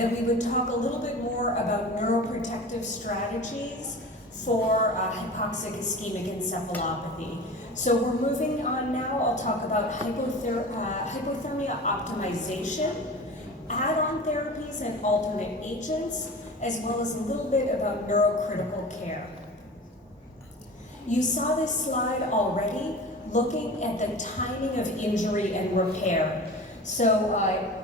that we would talk a little bit more about neuroprotective strategies for hypoxic ischemic encephalopathy. So we're moving on now. I'll talk about hypothermia optimization, add-on therapies and alternate agents, as well as a little bit about neurocritical care. You saw this slide already, looking at the timing of injury and repair. So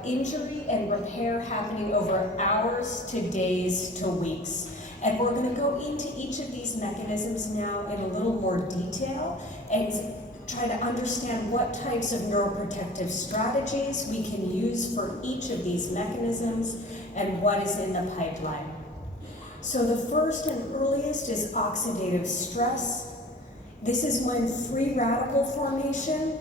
injury and repair happening over hours to days to weeks. And we're going to go into each of these mechanisms now in a little more detail and try to understand what types of neuroprotective strategies we can use for each of these mechanisms and what is in the pipeline. So the first and earliest is oxidative stress. This is when free radical formation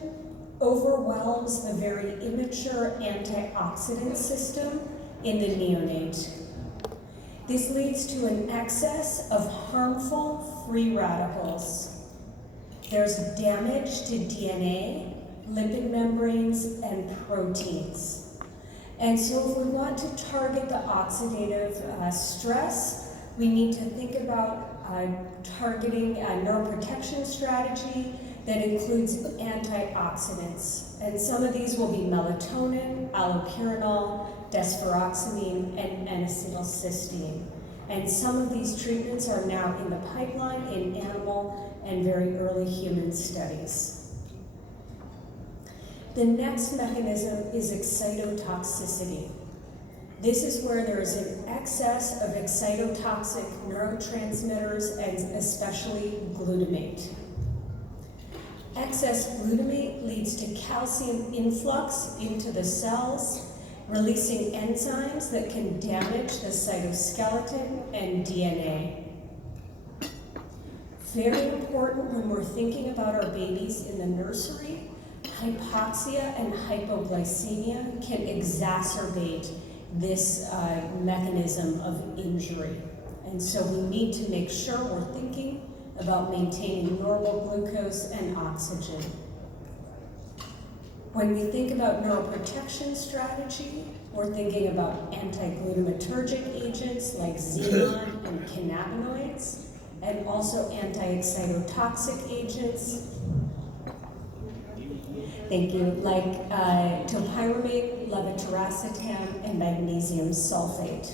overwhelms the very immature antioxidant system in the neonate. This leads to an excess of harmful free radicals. There's damage to DNA, lipid membranes, and proteins. And so if we want to target the oxidative stress, we need to think about targeting a neuroprotection strategy that includes antioxidants. And some of these will be melatonin, allopurinol, desferoxamine, and N-acetylcysteine. And some of these treatments are now in the pipeline in animal and very early human studies. The next mechanism is excitotoxicity. This is where there is an excess of excitotoxic neurotransmitters and especially glutamate. Excess glutamate leads to calcium influx into the cells, releasing enzymes that can damage the cytoskeleton and DNA. Very important when we're thinking about our babies in the nursery, hypoxia and hypoglycemia can exacerbate this mechanism of injury. And so we need to make sure we're thinking about maintaining normal glucose and oxygen. When we think about neuroprotection strategy, we're thinking about anti-glutamatergic agents like xenon and cannabinoids, and also anti-excitotoxic agents. Thank you, like topiramate, levetiracetam, and magnesium sulfate.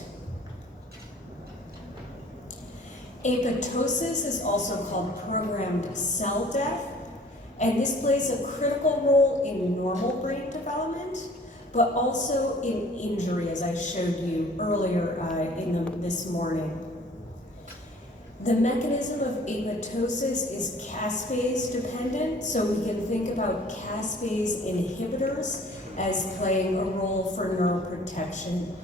Apoptosis is also called programmed cell death, and this plays a critical role in normal brain development, but also in injury, as I showed you earlier this morning. The mechanism of apoptosis is caspase dependent, so we can think about caspase inhibitors as playing a role for neuroprotection.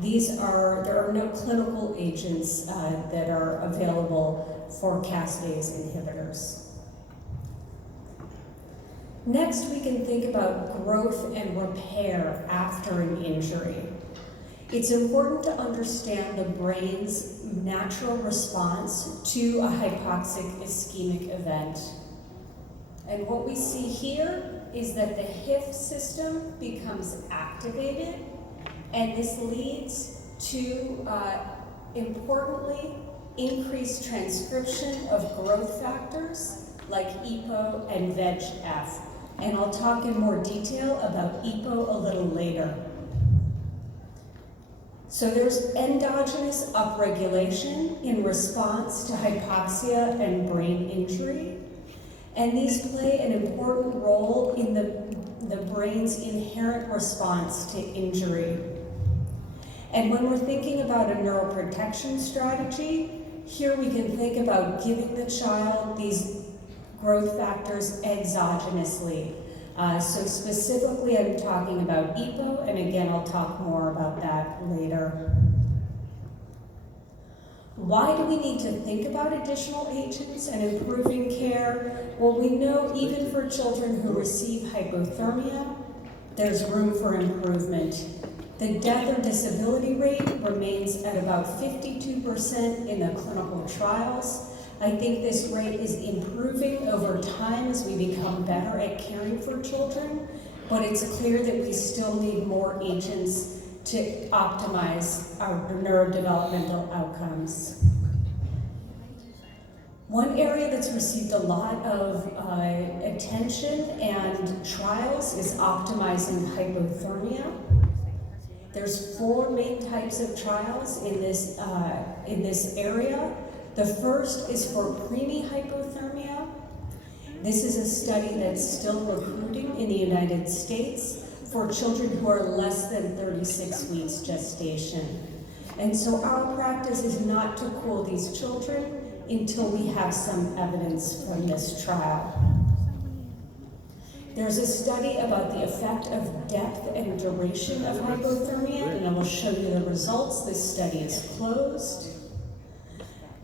There are no clinical agents that are available for caspase inhibitors. Next, we can think about growth and repair after an injury. It's important to understand the brain's natural response to a hypoxic ischemic event. And what we see here is that the HIE system becomes activated, and this leads to, importantly, increased transcription of growth factors like EPO and VEGF. And I'll talk in more detail about EPO a little later. So there's endogenous upregulation in response to hypoxia and brain injury. And these play an important role in the brain's inherent response to injury. And when we're thinking about a neuroprotection strategy, here we can think about giving the child these growth factors exogenously. So specifically, I'm talking about EPO, and again, I'll talk more about that later. Why do we need to think about additional agents and improving care? Well, we know even for children who receive hypothermia, there's room for improvement. The death or disability rate remains at about 52% in the clinical trials. I think this rate is improving over time as we become better at caring for children, but it's clear that we still need more agents to optimize our neurodevelopmental outcomes. One area that's received a lot of attention and trials is optimizing hypothermia. There's 4 main types of trials in this area. The first is for preemie hypothermia. This is a study that's still recruiting in the United States for children who are less than 36 weeks gestation. And so our practice is not to cool these children until we have some evidence from this trial. There's a study about the effect of depth and duration of hypothermia, and I will show you the results. This study is closed.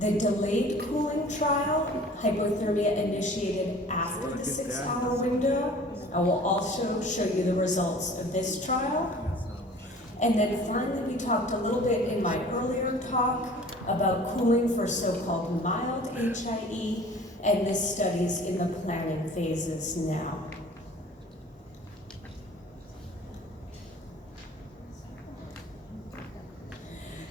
The delayed cooling trial, hypothermia initiated after the 6-hour window. I will also show you the results of this trial. And then finally, we talked a little bit in my earlier talk about cooling for so-called mild HIE, and this study is in the planning phases now.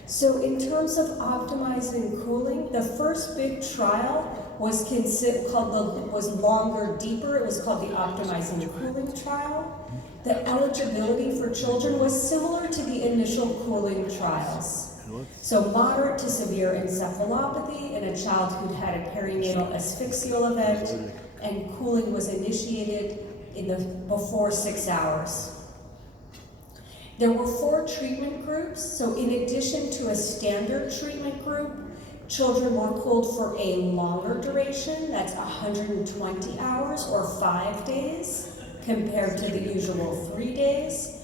So in terms of optimizing cooling, the first big trial was was longer, deeper. It was called the Optimizing Cooling Trial. The eligibility for children was similar to the initial cooling trials. So moderate to severe encephalopathy in a child who'd had a perinatal asphyxial event, and cooling was initiated before 6 hours. There were 4 treatment groups, so in addition to a standard treatment group, children were cooled for a longer duration, that's 120 hours or 5 days, compared to the usual 3 days,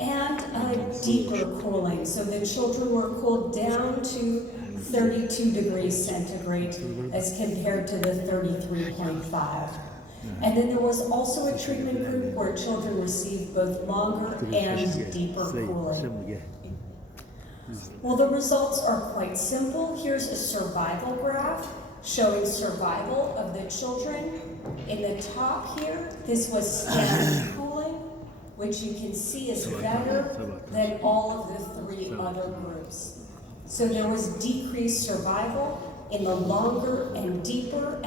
and a deeper cooling. So the children were cooled down to 32 degrees centigrade as compared to the 33.5. And then there was also a treatment group where children received both longer and deeper cooling. Well, the results are quite simple. Here's a survival graph showing survival of the children. In the top here, this was standard cooling, which you can see is better than all of the 3 other groups. So there was decreased survival in the longer and deeper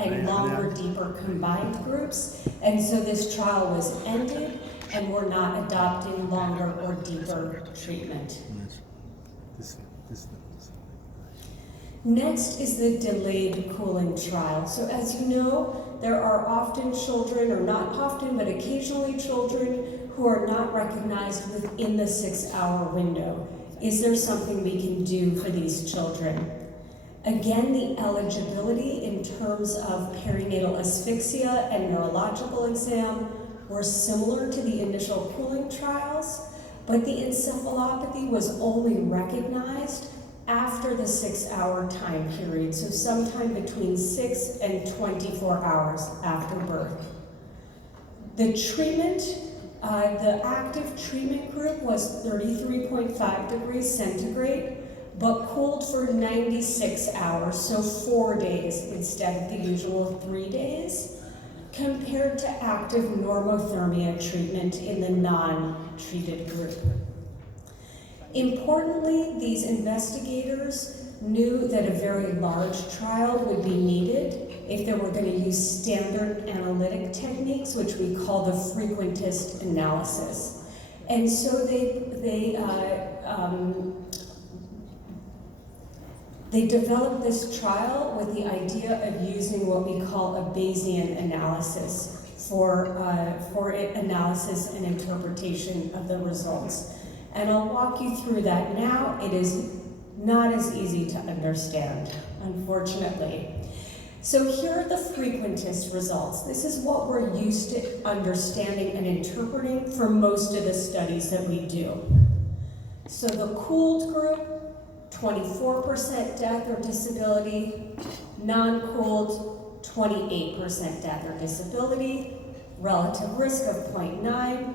combined groups. And so this trial was ended, and we're not adopting longer or deeper treatment. Next is the delayed cooling trial. So as you know, there are often children, or not often, but occasionally children who are not recognized within the 6-hour window. Is there something we can do for these children? Again, the eligibility in terms of perinatal asphyxia and neurological exam were similar to the initial cooling trials, but the encephalopathy was only recognized after the 6-hour time period, so sometime between 6 and 24 hours after birth. The treatment, the active treatment group was 33.5 degrees centigrade, but cooled for 96 hours, so 4 days instead of the usual 3 days, compared to active normothermia treatment in the non-treated group. Importantly, these investigators knew that a very large trial would be needed if they were going to use standard analytic techniques, which we call the frequentist analysis. And so they developed this trial with the idea of using what we call a Bayesian analysis for analysis and interpretation of the results. And I'll walk you through that now. It is not as easy to understand, unfortunately. So here are the frequentist results. This is what we're used to understanding and interpreting for most of the studies that we do. So the cooled group, 24% death or disability, non-cooled, 28% death or disability, relative risk of 0.9,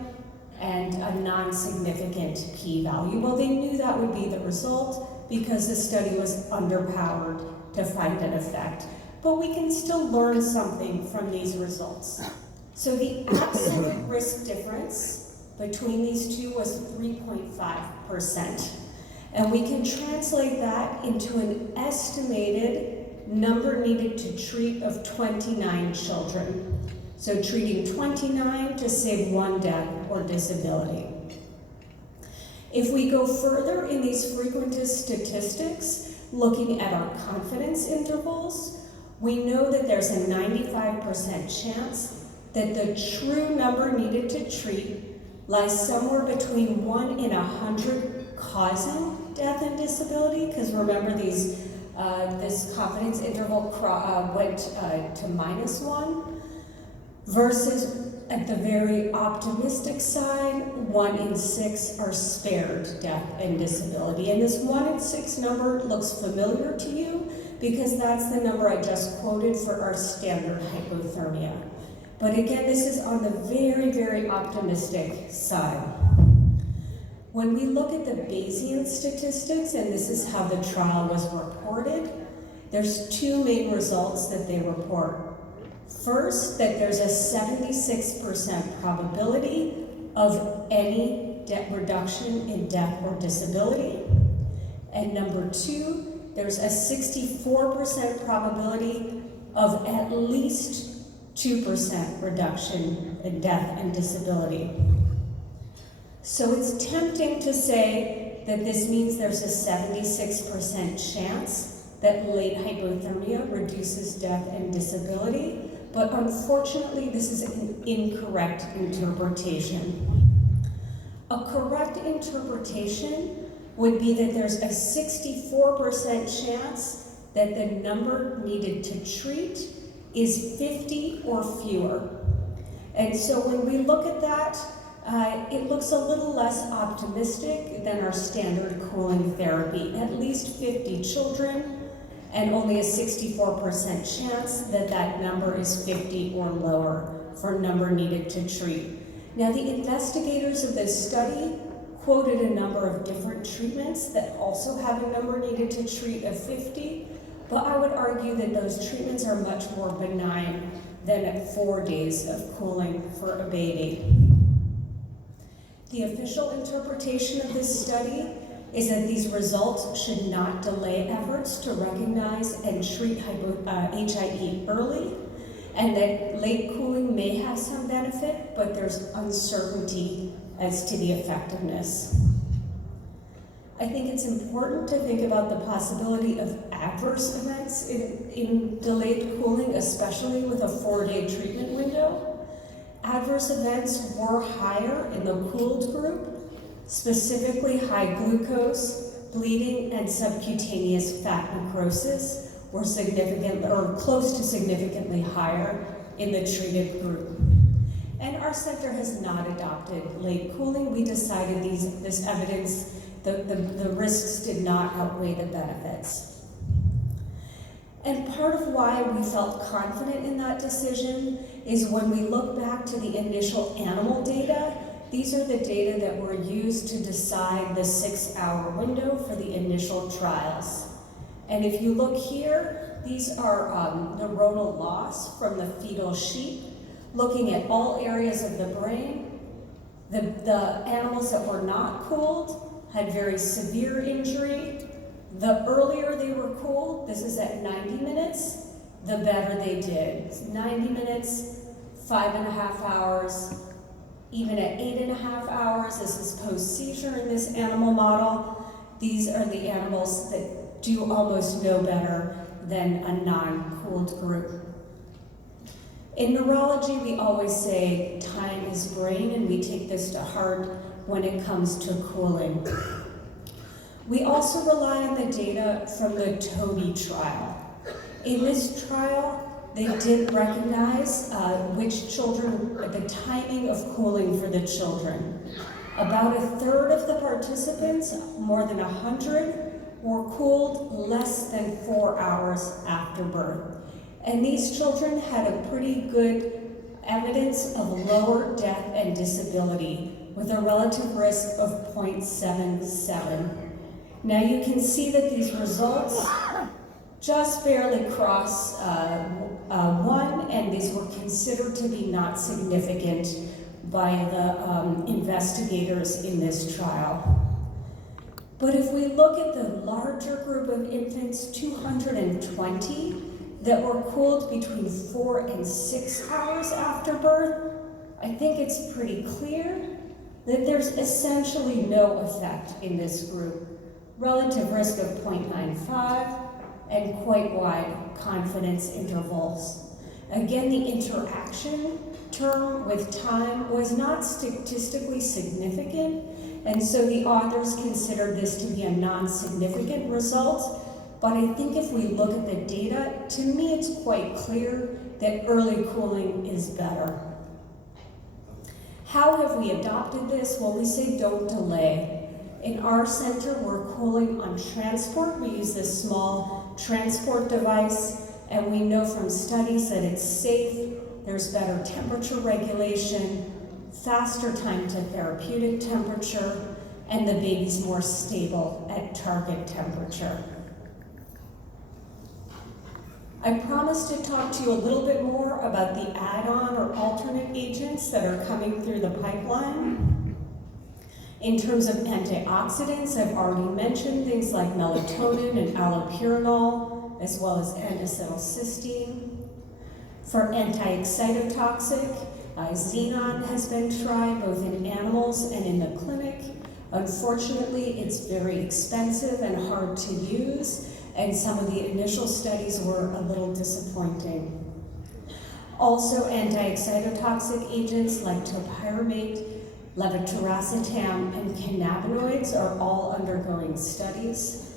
and a non-significant p-value. Well, they knew that would be the result because the study was underpowered to find an effect. But we can still learn something from these results. So the absolute risk difference between these two was 3.5%. 5%. And we can translate that into an estimated number needed to treat of 29 children. So treating 29 to save 1 death or disability. If we go further in these frequentist statistics, looking at our confidence intervals, we know that there's a 95% chance that the true number needed to treat lies somewhere between 1 in 100 causing death and disability, because remember this confidence interval went to -1, versus at the very optimistic side, 1 in 6 are spared death and disability. And this 1 in 6 number looks familiar to you because that's the number I just quoted for our standard hypothermia. But again, this is on the very, very optimistic side. When we look at the Bayesian statistics, and this is how the trial was reported, there's 2 main results that they report. First, that there's a 76% probability of any reduction in death or disability. And number 2, there's a 64% probability of at least 2% reduction in death and disability. So it's tempting to say that this means there's a 76% chance that late hypothermia reduces death and disability, but unfortunately this is an incorrect interpretation. A correct interpretation would be that there's a 64% chance that the number needed to treat is 50 or fewer. And so when we look at that, it looks a little less optimistic than our standard cooling therapy. At least 50 children, and only a 64% chance that that number is 50 or lower for number needed to treat. Now, the investigators of this study quoted a number of different treatments that also have a number needed to treat of 50, but I would argue that those treatments are much more benign than at 4 days of cooling for a baby. The official interpretation of this study is that these results should not delay efforts to recognize and treat HIE early, and that late cooling may have some benefit, but there's uncertainty as to the effectiveness. I think it's important to think about the possibility of adverse events in delayed cooling, especially with a 4-day treatment window. Adverse events were higher in the cooled group, specifically high glucose, bleeding, and subcutaneous fat necrosis were significant or close to significantly higher in the treated group. And our center has not adopted late cooling. We decided this evidence, the risks did not outweigh the benefits. And part of why we felt confident in that decision is when we look back to the initial animal data, these are the data that were used to decide the 6-hour window for the initial trials. And if you look here, these are neuronal loss from the fetal sheep, looking at all areas of the brain. The animals that were not cooled had very severe injury. The earlier they were cooled, this is at 90 minutes, the better they did. 90 minutes, 5.5 hours, even at 8.5 hours, this is post-seizure in this animal model. These are the animals that do almost no better than a non-cooled group. In neurology, we always say time is brain, and we take this to heart when it comes to cooling. We also rely on the data from the TOBY trial. In this trial, they did recognize which children, the timing of cooling for the children. About 1/3 of the participants, more than 100, were cooled less than 4 hours after birth. And these children had a pretty good evidence of lower death and disability with a relative risk of 0.77. Now you can see that these results just barely cross 1, and these were considered to be not significant by the investigators in this trial. But if we look at the larger group of infants, 220, that were cooled between 4 and 6 hours after birth, I think it's pretty clear that there's essentially no effect in this group. Relative risk of 0.95 and quite wide confidence intervals. Again, the interaction term with time was not statistically significant, and so the authors considered this to be a non-significant result. But I think if we look at the data, to me it's quite clear that early cooling is better. How have we adopted this? Well, we say don't delay. In our center, we're cooling on transport. We use this small transport device, and we know from studies that it's safe, there's better temperature regulation, faster time to therapeutic temperature, and the baby's more stable at target temperature. I promised to talk to you a little bit more about the add-on or alternate agents that are coming through the pipeline. In terms of antioxidants, I've already mentioned things like melatonin and allopurinol, as well as N-acetylcysteine. For anti-excitotoxic, xenon has been tried both in animals and in the clinic. Unfortunately, it's very expensive and hard to use, and some of the initial studies were a little disappointing. Also, anti-excitotoxic agents like topiramate, levetiracetam, and cannabinoids are all undergoing studies.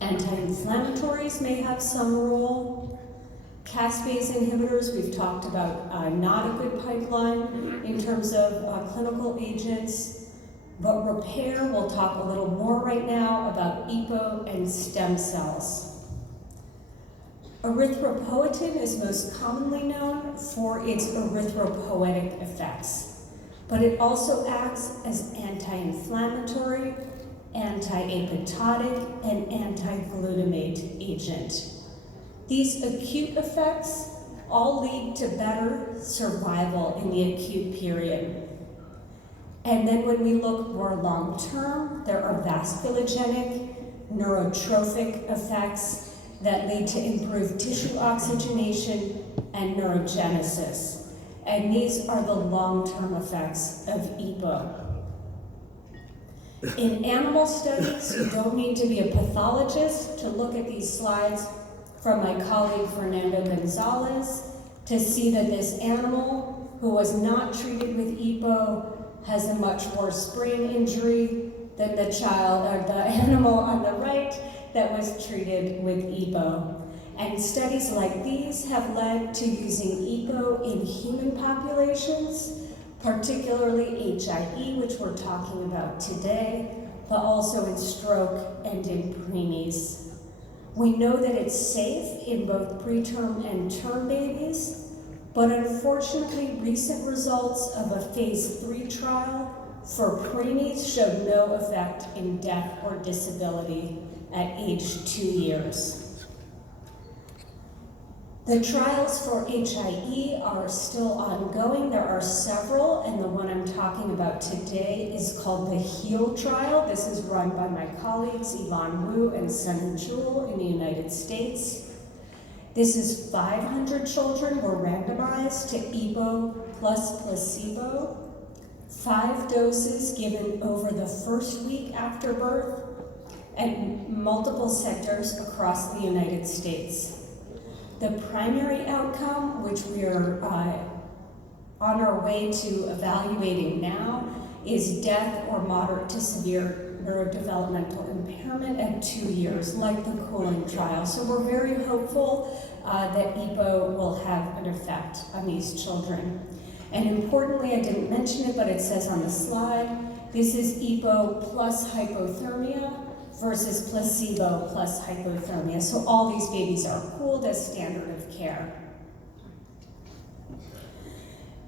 Anti-inflammatories may have some role. Caspase inhibitors, we've talked about, not a good pipeline in terms of clinical agents. But repair, we'll talk a little more right now about EPO and stem cells. Erythropoietin is most commonly known for its erythropoietic effects, but it also acts as anti-inflammatory, anti-apoptotic, and anti-glutamate agent. These acute effects all lead to better survival in the acute period. And then when we look more long-term, there are vasculogenic, neurotrophic effects that lead to improved tissue oxygenation and neurogenesis. And these are the long-term effects of EPO. In animal studies, you don't need to be a pathologist to look at these slides from my colleague Fernando Gonzalez to see that this animal who was not treated with EPO has a much worse brain injury than the animal on the right that was treated with EPO. And studies like these have led to using EPO in human populations, particularly HIE, which we're talking about today, but also in stroke and in preemies. We know that it's safe in both preterm and term babies, but unfortunately, recent results of a phase 3 trial for preemies showed no effect in death or disability at age 2 years. The trials for HIE are still ongoing. There are several, and the one I'm talking about today is called the HEAL trial. This is run by my colleagues Yvonne Wu and Sun Jewel in the United States. This is 500 children were randomized to EPO plus placebo, 5 doses given over the first week after birth, and multiple centers across the United States. The primary outcome, which we are on our way to evaluating now, is death or moderate to severe neurodevelopmental impairment at 2 years, like the cooling trial. So we're very hopeful that EPO will have an effect on these children. And importantly, I didn't mention it, but it says on the slide, this is EPO plus hypothermia versus placebo plus hypothermia. So all these babies are cooled as standard of care.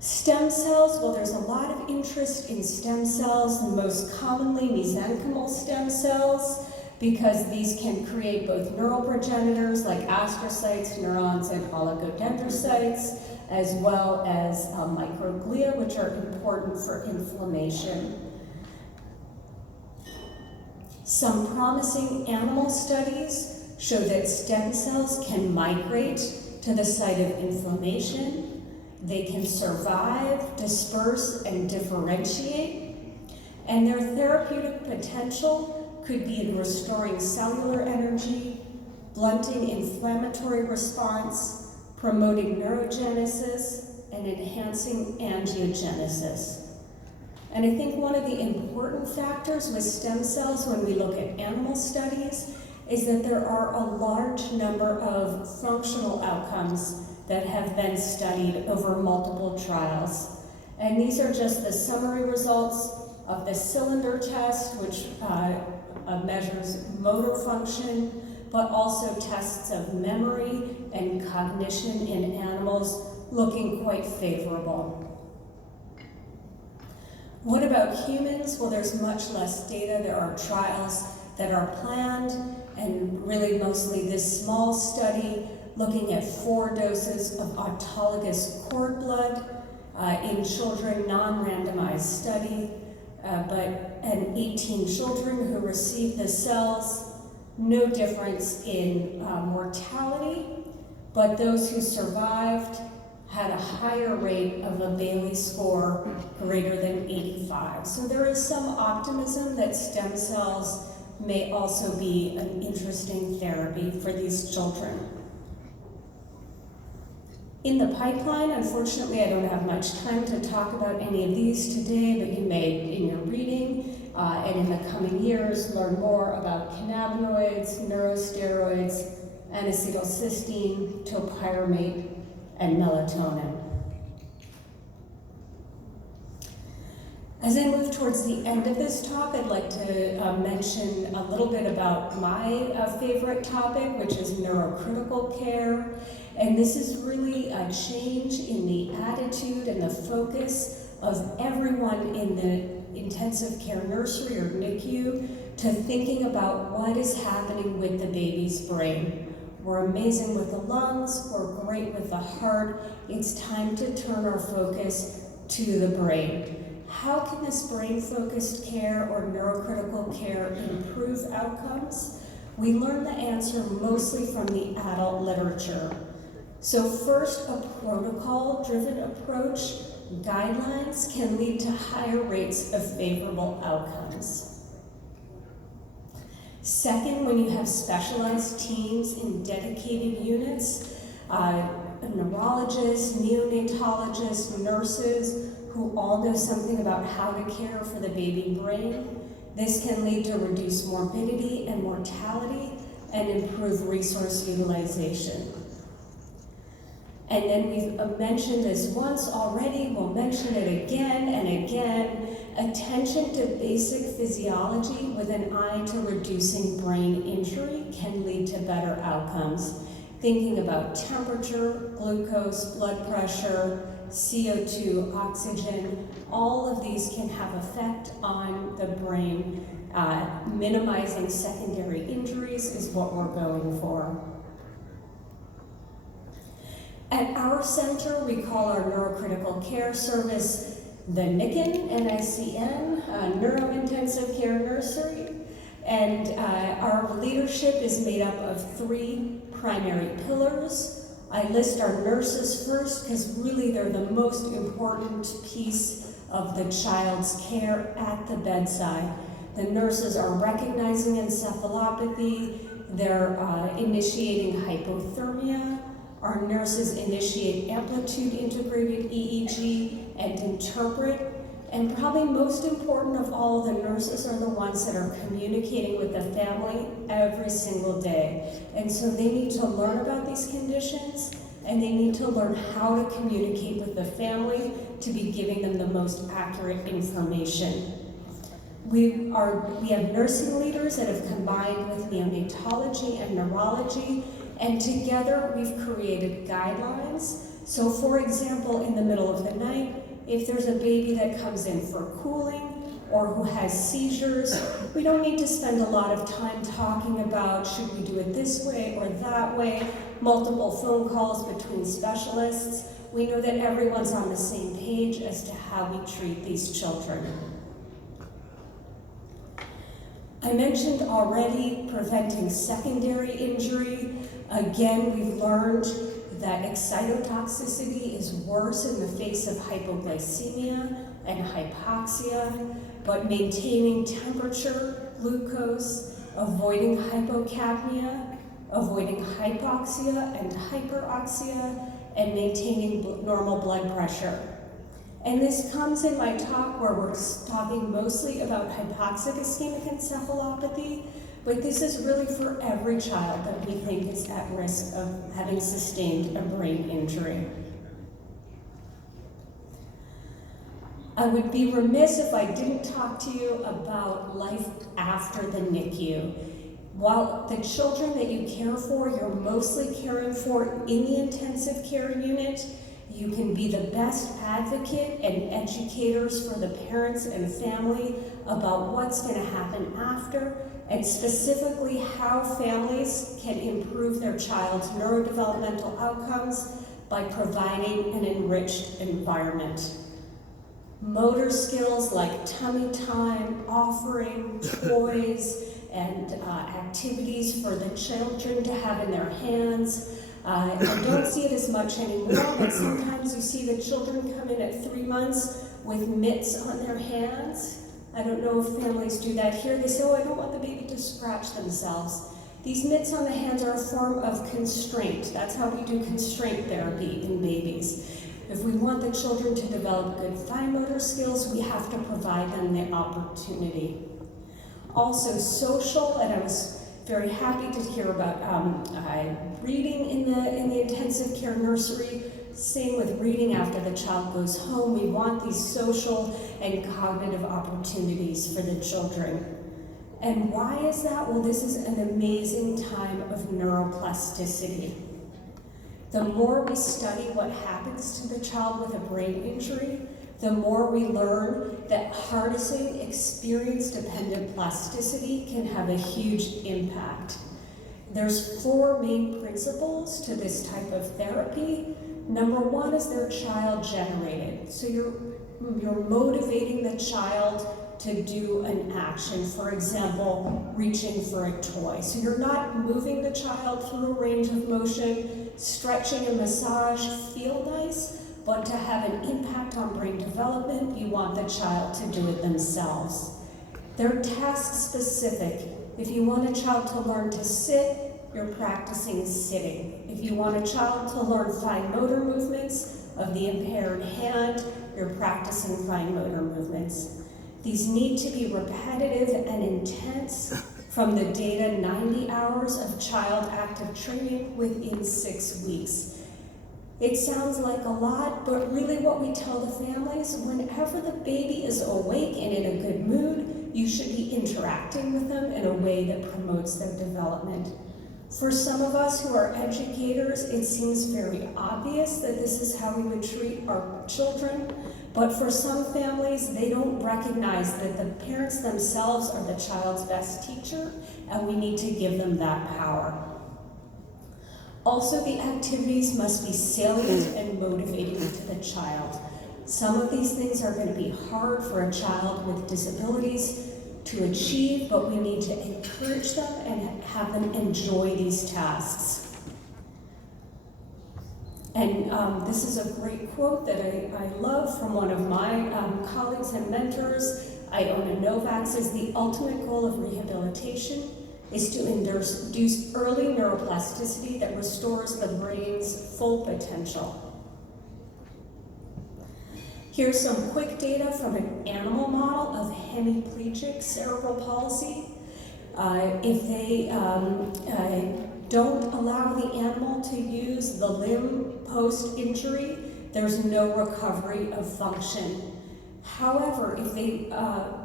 Stem cells, well, there's a lot of interest in stem cells, most commonly mesenchymal stem cells, because these can create both neural progenitors like astrocytes, neurons, and oligodendrocytes, as well as microglia, which are important for inflammation. Some promising animal studies show that stem cells can migrate to the site of inflammation. They can survive, disperse, and differentiate. And their therapeutic potential could be in restoring cellular energy, blunting inflammatory response, promoting neurogenesis, and enhancing angiogenesis. And I think one of the important factors with stem cells when we look at animal studies is that there are a large number of functional outcomes that have been studied over multiple trials. And these are just the summary results of the cylinder test, which measures motor function, but also tests of memory and cognition in animals looking quite favorable. What about humans? Well, there's much less data. There are trials that are planned, and really mostly this small study looking at 4 doses of autologous cord blood in children, non-randomized study, and 18 children who received the cells, no difference in mortality, but those who survived had a higher rate of a Bailey score greater than 85. So there is some optimism that stem cells may also be an interesting therapy for these children. In the pipeline, unfortunately, I don't have much time to talk about any of these today, but you may, in your reading and in the coming years, learn more about cannabinoids, neurosteroids, N-acetylcysteine, topiramate, and melatonin. As I move towards the end of this talk, I'd like to mention a little bit about my favorite topic, which is neurocritical care. And this is really a change in the attitude and the focus of everyone in the intensive care nursery or NICU to thinking about what is happening with the baby's brain. We're amazing with the lungs, we're great with the heart. It's time to turn our focus to the brain. How can this brain-focused care or neurocritical care improve outcomes? We learn the answer mostly from the adult literature. So first, a protocol-driven approach, guidelines can lead to higher rates of favorable outcomes. Second, when you have specialized teams in dedicated units, neurologists, neonatologists, nurses, who all know something about how to care for the baby brain, this can lead to reduced morbidity and mortality and improve resource utilization. And then we've mentioned this once already, we'll mention it again and again. Attention to basic physiology with an eye to reducing brain injury can lead to better outcomes. Thinking about temperature, glucose, blood pressure, CO2, oxygen, all of these can have effect on the brain. Minimizing secondary injuries is what we're going for. At our center, we call our neurocritical care service the NICN, N-I-C-N, Neurointensive Care Nursery. And our leadership is made up of 3 primary pillars. I list our nurses first because really they're the most important piece of the child's care at the bedside. The nurses are recognizing encephalopathy, they're initiating hypothermia. Our nurses initiate amplitude integrated EEG and interpret. And probably most important of all, the nurses are the ones that are communicating with the family every single day. And so they need to learn about these conditions, and they need to learn how to communicate with the family to be giving them the most accurate information. We have nursing leaders that have combined with neonatology and neurology, and together we've created guidelines. So for example, in the middle of the night, if there's a baby that comes in for cooling or who has seizures, we don't need to spend a lot of time talking about should we do it this way or that way, multiple phone calls between specialists. We know that everyone's on the same page as to how we treat these children. I mentioned already preventing secondary injury. Again, we've learned that excitotoxicity is worse in the face of hypoglycemia and hypoxia, but maintaining temperature, glucose, avoiding hypocapnia, avoiding hypoxia and hyperoxia, and maintaining normal blood pressure. And this comes in my talk where we're talking mostly about hypoxic ischemic encephalopathy, but this is really for every child that we think is at risk of having sustained a brain injury. I would be remiss if I didn't talk to you about life after the NICU. While the children that you care for, you're mostly caring for in the intensive care unit, you can be the best advocate and educators for the parents and family about what's going to happen after, and specifically how families can improve their child's neurodevelopmental outcomes by providing an enriched environment. Motor skills like tummy time, offering toys, and activities for the children to have in their hands. I don't see it as much anymore, but sometimes you see the children come in at 3 months with mitts on their hands. I don't know if families do that here. They say, oh, I don't want the baby to scratch themselves. These mitts on the hands are a form of constraint. That's how we do constraint therapy in babies. If we want the children to develop good fine motor skills, we have to provide them the opportunity. Also social, and I was very happy to hear about reading in the intensive care nursery. Same with reading after the child goes home. We want these social and cognitive opportunities for the children. And why is that? Well, this is an amazing time of neuroplasticity. The more we study what happens to the child with a brain injury, the more we learn that harnessing experience-dependent plasticity can have a huge impact. There's 4 main principles to this type of therapy. Number 1 is they're child-generated. So you're motivating the child to do an action, for example, reaching for a toy. So you're not moving the child through a range of motion, stretching and massage feel nice, but to have an impact on brain development, you want the child to do it themselves. They're task-specific. If you want a child to learn to sit, you're practicing sitting. If you want a child to learn fine motor movements of the impaired hand, you're practicing fine motor movements. These need to be repetitive and intense. From the data, 90 hours of child active training within 6 weeks. It sounds like a lot, but really what we tell the families, whenever the baby is awake and in a good mood, you should be interacting with them in a way that promotes their development. For some of us who are educators, it seems very obvious that this is how we would treat our children, but for some families, they don't recognize that the parents themselves are the child's best teacher, and we need to give them that power. Also, the activities must be salient and motivating to the child. Some of these things are going to be hard for a child with disabilities to achieve, but we need to encourage them and have them enjoy these tasks. And this is a great quote that I love from one of my colleagues and mentors. Iona Novak says, the ultimate goal of rehabilitation is to induce early neuroplasticity that restores the brain's full potential. Here's some quick data from an animal model of hemiplegic cerebral palsy. If they don't allow the animal to use the limb post-injury, there's no recovery of function. However, if they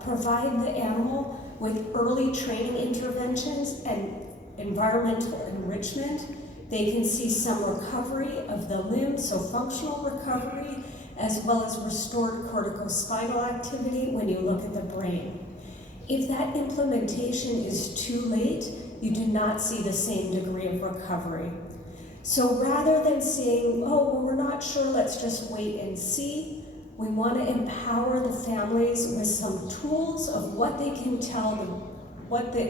provide the animal with early training interventions and environmental enrichment, they can see some recovery of the limb, so functional recovery, as well as restored corticospinal activity when you look at the brain. If that implementation is too late, you do not see the same degree of recovery. So rather than saying, oh, well, we're not sure, let's just wait and see, we want to empower the families with some tools of what they can tell what the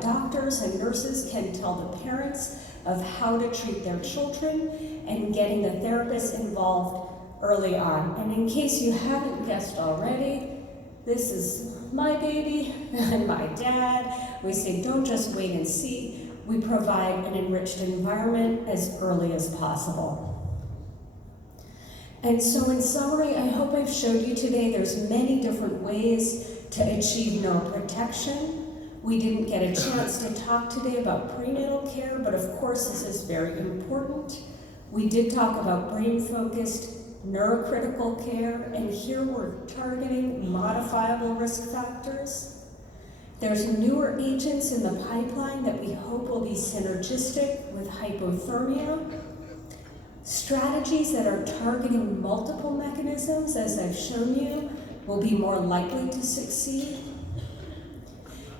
doctors and nurses can tell the parents of how to treat their children, and getting the therapist involved early on. And in case you haven't guessed already, this is my baby and my dad. We say, don't just wait and see. We provide an enriched environment as early as possible. And so in summary, I hope I've showed you today there's many different ways to achieve neuroprotection. We didn't get a chance to talk today about prenatal care, but of course this is very important. We did talk about brain-focused neurocritical care, and here we're targeting modifiable risk factors. There's newer agents in the pipeline that we hope will be synergistic with hypothermia. Strategies that are targeting multiple mechanisms, as I've shown you, will be more likely to succeed.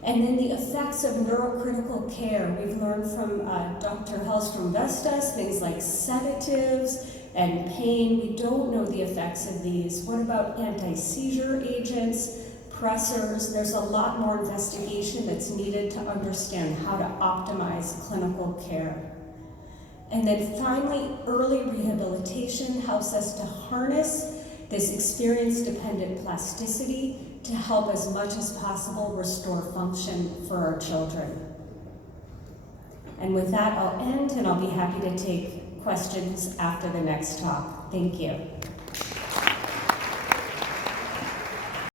And then the effects of neurocritical care. We've learned from Dr. Hellstrom-Vestas, things like sedatives and pain. We don't know the effects of these. What about anti-seizure agents, pressors? There's a lot more investigation that's needed to understand how to optimize clinical care. And then finally, early rehabilitation helps us to harness this experience-dependent plasticity to help as much as possible restore function for our children. And with that, I'll end, and I'll be happy to take questions after the next talk. Thank you.